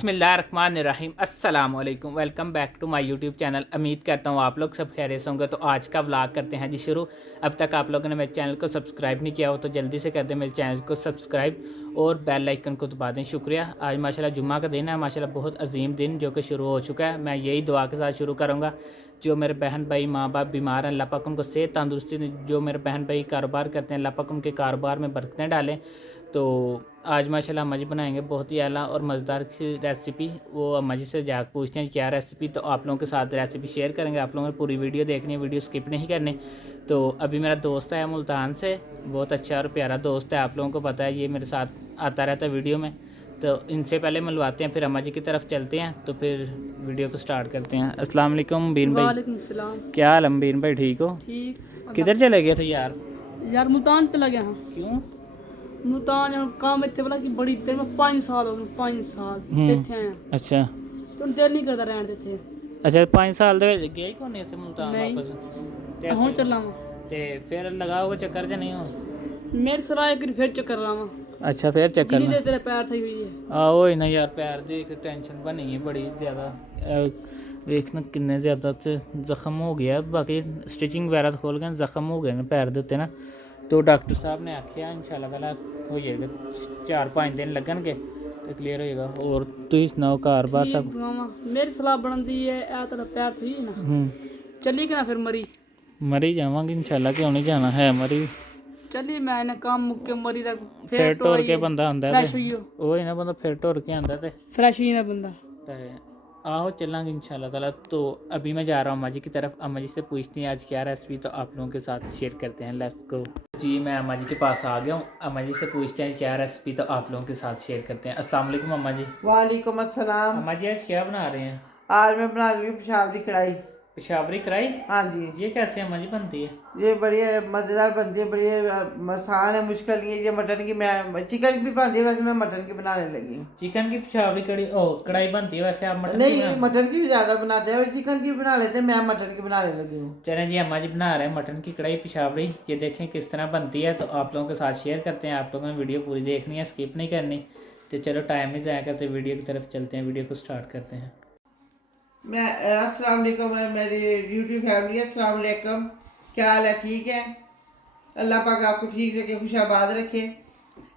बिस्मिल्लाहिर्रहमानिर्रहीम अस्सलाम वालेकुम। Welcome back to my YouTube channel. उम्मीद करता हूँ आप लोग सब खैरियत से होंगे। तो आज का व्लॉग करते हैं जी शुरू। अब तक आप लोगों ने मेरे चैनल को सब्सक्राइब नहीं किया हो तो जल्दी से कर दें मेरे चैनल को सब्सक्राइब और बेल आइकन को दबा दें। शुक्रिया। आज माशाल्लाह जुम्मा का दिन है, माशाल्लाह बहुत अजीम दिन जो कि शुरू हो चुका है। मैं यही दुआ के साथ शुरू करूँगा, जो मेरे बहन भाई माँ बाप बीमार हैं अल्लाह पाक उनको सेहत तंदुरुस्ती दें। जो मेरे बहन भाई कारोबार करते हैं अल्लाह पाक उनके कारोबार में बरकतें डालें। तो आज माशाल्लाह अम्मा जी बनाएंगे बहुत ही आला और मज़ेदार की रेसिपी। वो अम्मा जी से जाकर पूछते हैं क्या रेसिपी, तो आप लोगों के साथ रेसिपी शेयर करेंगे। आप लोगों ने पूरी वीडियो देखनी है, वीडियो स्किप नहीं करनी। तो अभी मेरा दोस्त है मुल्तान से, बहुत अच्छा और प्यारा दोस्त है, आप लोगों को पता है, ये मेरे साथ आता रहता है वीडियो में। तो इनसे पहले मिलवाते हैं, फिर अम्मा जी की तरफ चलते हैं, तो फिर वीडियो को स्टार्ट करते हैं। अस्सलाम वालेकुम बीन भाई। वालेकुम सलाम। क्या हाल है बीन भाई, ठीक हो? ठीक। किधर चले गए थे यार? यार मुल्तान चला गया हाँ। क्यों? मुल्तान काम इतने बड़ा कि बड़ी देर में 5 साल हो गए, 5 साल ਇੱਥੇ ਆਇਆ। अच्छा तो दिल नहीं करता रहने ਦੇ ਇੱਥੇ। अच्छा 5 साल ਦੇ ਵਿੱਚ ਗਏ ਕੋ ਨਹੀਂ ਇੱਥੇ ਮੁਲਤਾਨ ਨਹੀਂ। ਵਾਪਸ? ਤੇ ਹੁਣ ਚੱਲਾਂ ਵਾਂ। ਤੇ ਫਿਰ ਲਗਾਓਗੇ ਚੱਕਰ ਜਾਂ ਨਹੀਂ ਹੋ? ਮੇਰੇ ਸਰਾਏ ਕਿ ਫਿਰ ਚੱਕਰ ਲਾਵਾਂ। ਅੱਛਾ ਫਿਰ ਚੱਕਰ ਜਿੰਨੀ ਨਾ ਦੇ ਤੇਰੇ ਪੈਰ ਸਹੀ ਹੋਈ ਹੈ। ਆਹੋ ਹੀ ਨਾ ਯਾਰ, ਪੈਰ ਦੀ ਇੱਕ ਟੈਨਸ਼ਨ ਬਣੀ ਹੈ ਬੜੀ ਜ਼ਿਆਦਾ। ਵੇਖਣਾ ਕਿੰਨੇ ਜ਼ਿਆਦਾ ਤੇ ਜ਼ਖਮ ਹੋ ਗਿਆ, ਬਾਕੀ ਸਟਿਚਿੰਗ ਵਗੈਰਾ ਖੋਲ ਗਏ, ਜ਼ਖਮ ਹੋ ਗਏ ਨੇ ਪੈਰ ਦੇ ਉੱਤੇ ਨਾ। तो डॉक्टर साहब ने आख्या इंशाल्लाह ताला हो जाएगा, 4-5 दिन लगनगे तो क्लीयर होएगा। और तुम सुनाओ घर बार सब? मेरी सलाह बनती है ए तेरा पैर सही है ना, चली कि ना फिर मरी जावांगे इंशाल्लाह, क्यों नहीं जाना है मरी। चलिए मैं इन्हें काम मुक्के मरी तक फिर टोर के बंदा आंदा फ्रेश हुई हो। ओ ना बंदा फिर टोर के आंदा ते फ्रेश हुई ना बंदा ते आओ चलेंगे इंशाल्लाह ताला। तो अभी मैं जा रहा हूँ अम्मा जी की तरफ, अम्मा जी से पूछती हैं आज क्या रेसिपी, तो आप लोगों के साथ शेयर करते हैं। लेट्स गो जी। मैं अम्मा जी के पास आ गया हूँ, अम्मा जी से पूछते हैं क्या रेसिपी, तो आप लोगों के साथ शेयर करते हैं। अस्सलाम वालेकुम अम्मा जी। वालेकुम अस्सलाम। अम्मा जी आज क्या बना रहे हैं? आज मैं बना रही हूँ पेशावरी कढ़ाई। पेशावरी कढ़ाई? हाँ जी। ये कैसे अम्मा जी बनती है? ये बड़ी मज़ेदार बनती है, बड़ी आसान है, मुश्किल नहीं है। ये मटन की, मैं चिकन की भी बनती है, वैसे मैं मटन की बनाने लगी हूँ। चिकन की पेशावरी कढ़ाई बनती है, वैसे आप मटन नहीं, की मटन की भी ज़्यादा बनाते हैं और चिकन की बना लेते हैं, मैं मटन की बनाने लगी हूँ। चलें जी, अम्मा जी बना रहे हैं मटन की कढ़ाई पेशावरी। ये देखें किस तरह बनती है, तो आप लोगों के साथ शेयर करते हैं। आप लोगों ने वीडियो पूरी देखनी है, स्किप नहीं करनी। तो चलो टाइम नहीं ज़ाया करते, वीडियो की तरफ चलते हैं, वीडियो को स्टार्ट करते हैं। मैं अस्सलाम वालेकुम, मेरी यूट्यूब फैमिली है, अस्सलाम वालेकुम। क्या हाल है? ठीक है, अल्लाह पाक आपको ठीक रखे, खुशाबाद रखे।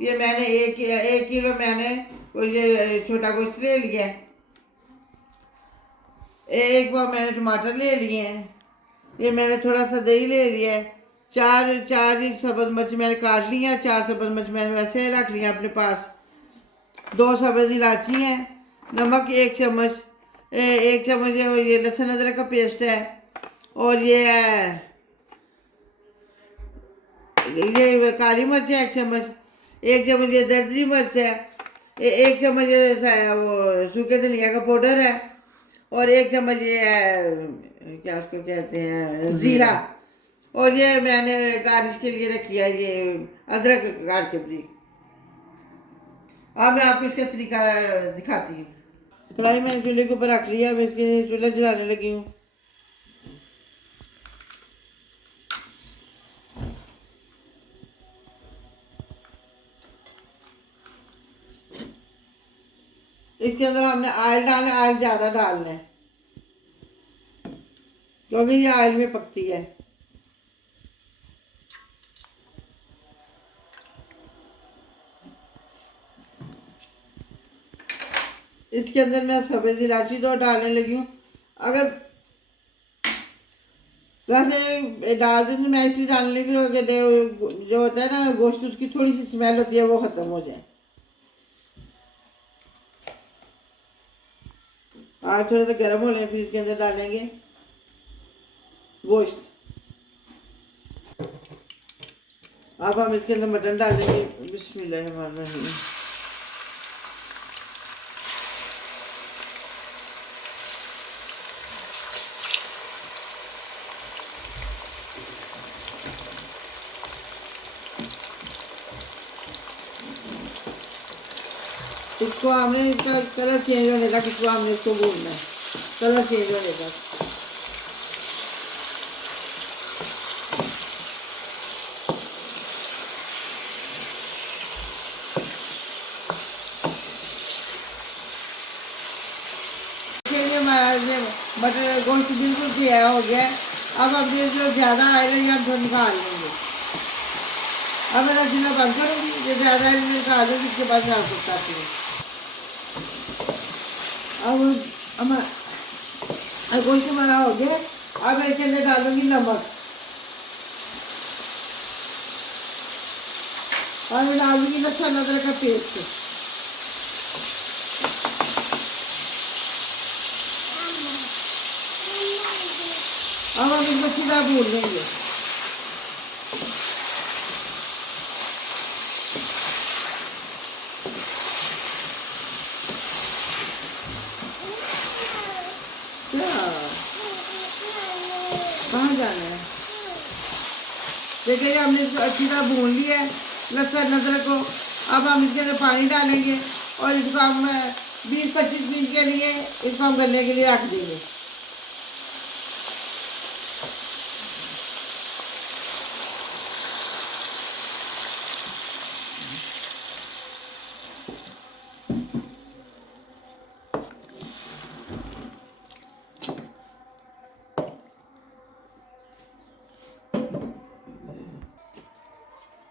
ये मैंने एक किलो मैंने वो ये छोटा गोश्त ले लिया है, एक बार मैंने टमाटर ले लिए हैं, ये मैंने थोड़ा सा दही ले लिया है, चार ही सब्ज़ मिर्च मैंने काट ली हैं, 4 सब्ज़ मिर्च मैंने वैसे रख लिया अपने पास, 2 सब्ज़ इलायची हैं, नमक 1 चम्मच, 1 चम्मच ये लहसुन अदरक का पेस्ट है, और ये है ये काली मिर्च है 1 चम्मच, 1 चम्मच ये दरदरी मिर्च है, 1 चम्मच ये वो सूखे धनिया का पाउडर है, और 1 चम्मच ये है क्या उसको कहते हैं ज़ीरा, और ये मैंने गार्निश के लिए रखी है ये अदरक काट के बरीक। अब मैं आपको इसका तरीका दिखाती हूँ। कढ़ाई मैंने चूल्हे के ऊपर रख लिया, मैं इसके चूल्हा जलाने लगी हूँ। इसके अंदर हमने ऑयल डालना है, ऑयल ज़्यादा डालना है क्योंकि ये ऑयल में पकती है। इसके अंदर मैं सब्ज़ इलायची तो डालने लगी हूँ। अगर वैसे डाल दूँ तो मैं इसलिए डालने लगी हूँ कि जो होता है ना गोश्त, उसकी थोड़ी सी स्मेल होती है, वो ख़त्म हो जाए। आज थोड़ा सा गर्म हो जाए, फिर इसके अंदर डालेंगे गोश्त। अब हम इसके अंदर मटन डालेंगे। बिस्मिल्लाहिर्रहमानिर्रहीम। इसको हमने इसका कलर चेंज होने तक इसको हमने इसको भूनना है, कलर चेंज होने तक। से मटर गोश्त बिल्कुल तैयार हो गया है। अब हम ये जो ज़्यादा ऑयल है हम थोड़ा निकाल लेंगे। अब मैं चूल्हा बंद करूँगी, जो ज़्यादा ऑयल निकाल दूँगी इसके बाद मैं आपको बताती हूँ। अब गोश्त हमारा हो गया। अब मैं इसके अंदर डालूँगी नमक और मैं डालूँगी लहसुन अदरक का पेस्ट। अब हम इसको सीधा भून लेंगे। कहाँ जाना है? देखिए हमने इसको अच्छी तरह भून लिया है लहसुन अदरक को। अब हम इसके अंदर पानी डालेंगे और इसको हम 20-25 मिनट के लिए इसको हम गलने के लिए रख देंगे।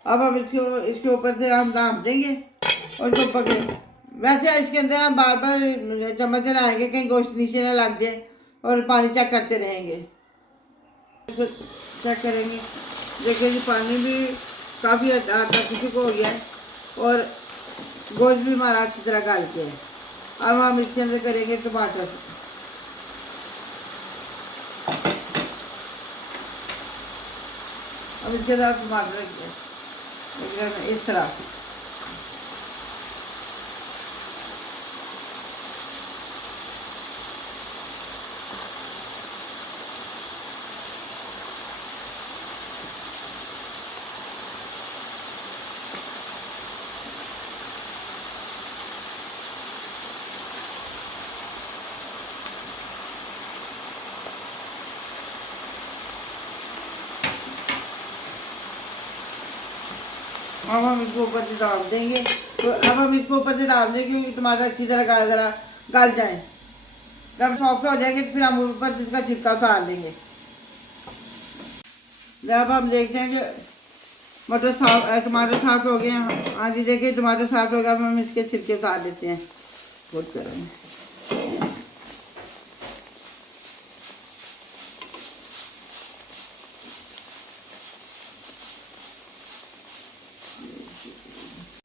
अब हम इसके ऊपर से हम दाम देंगे और इसको पकड़े। वैसे इसके अंदर हम बार बार चम्मच चलाएंगे कहीं गोश्त नीचे ना लग जाए और पानी चेक करते रहेंगे। इसको चेक करेंगे। देखिए जी पानी भी काफ़ी हद तक शुक हो गया है और गोश्त भी हमारा अच्छी तरह गल के है। अब हम इसके अंदर करेंगे टमाटर। अब इसके अंदर टमाटर इस तरह अब हम इसको ऊपर से डाल देंगे। तो अब हम इसको ऊपर से डाल देंगे क्योंकि टमाटर अच्छी तरह गल जाए। जब सॉफ्ट हो जाएंगे तो फिर हम ऊपर से इसका छिलका उतार देंगे। जब हम देखते हैं कि टमाटर साफ हो गए हैं। हाँ जी देखिए टमाटर साफ हो गया। अब हम इसके छिलके उतार देते हैं। बहुत करेंगे।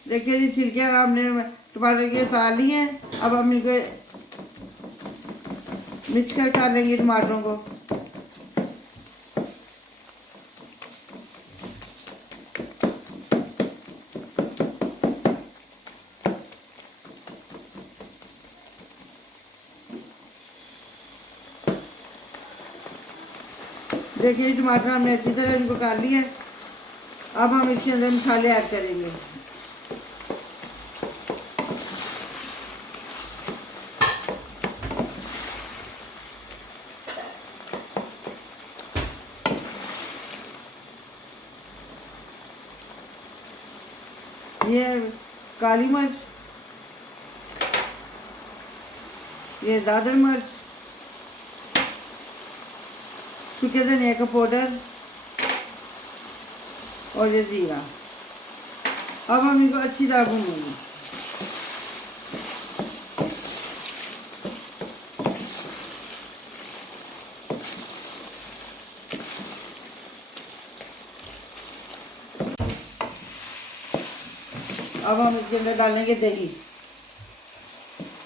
देखिए जी छिलके हमने टमाटर के उतार लिए हैं। अब हम इनको मिक्स कर लेंगे टमाटरों को। देखिए टमाटर हमने अच्छी तरह इनको काट लिया है। अब हम इसके अंदर मसाले ऐड करेंगे। ये काली मिर्च, ये दादर मिर्च, सूखे धनिया का पाउडर और ये जीरा। अब हम इनको अच्छी तरह भूनेंगे। अब हम इसके अंदर डालेंगे दही।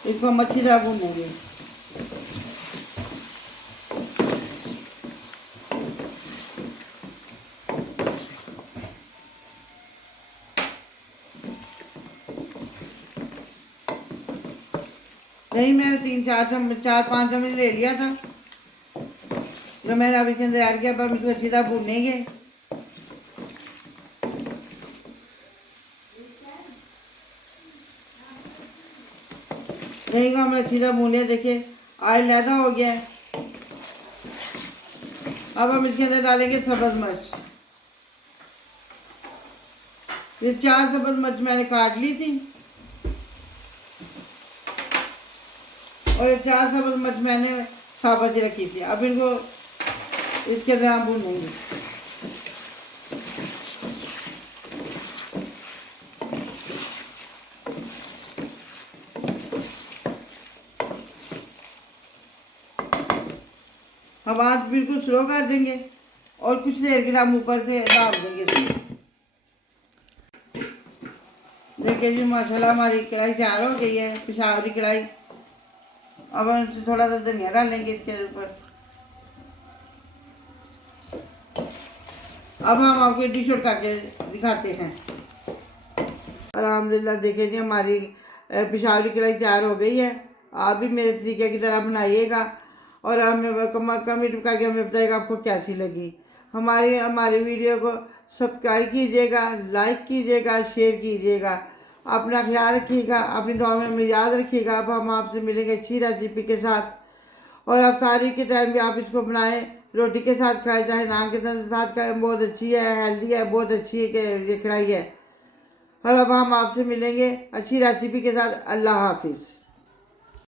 इसको हम अच्छी तरह भूनेंगे। दही मैंने 4-5 चम्मच ले लिया था तो मैंने अब इसके अंदर ऐड किया। अब हम इसको अच्छी तरह भूनेंगे। दही को हमने अच्छी तरह भून लिया। देखिए ऑयल लैदा हो गया है। अब हम इसके अंदर डालेंगे सब्ज़ मिर्च। ये 4 सब्ज़ मिर्च मैंने काट ली थी और ये 4 सब्ज़ मिर्च मैंने साबुत ही रखी थी। अब इनको इसके अंदर हम भूनेंगे। हम आँच बिल्कुल स्लो कर देंगे और कुछ देर के लिए हम ऊपर से डाल देंगे इसमें। देखिए जी माशाल्लाह हमारी कढ़ाई तैयार हो गई है, पिशावरी कढ़ाई। अब हम इसमें थोड़ा सा धनिया डालेंगे इसके ऊपर। अब हम आपको डिश आउट करके दिखाते हैं। अल्हम्दुलिल्लाह देखिए जी हमारी पिशावरी कढ़ाई तैयार हो गई है। आप भी मेरे तरीके की तरह बनाइएगा और हमें कमेंट करके हमें बताइएगा आपको कैसी लगी। हमारी वीडियो को सब्सक्राइब कीजिएगा, लाइक कीजिएगा, शेयर कीजिएगा। अपना ख्याल रखिएगा, अपनी दुआ में हमें याद रखिएगा। अब हम आपसे मिलेंगे अच्छी रेसिपी के साथ। और अफ्तारी के टाइम भी आप इसको बनाएं, रोटी के साथ खाएं, चाहे नान के साथ खाएं। बहुत अच्छी है, हेल्दी है, बहुत अच्छी है कि ये कढ़ाई है। और अब हम आपसे मिलेंगे अच्छी रेसिपी के साथ। अल्लाह हाफिज़।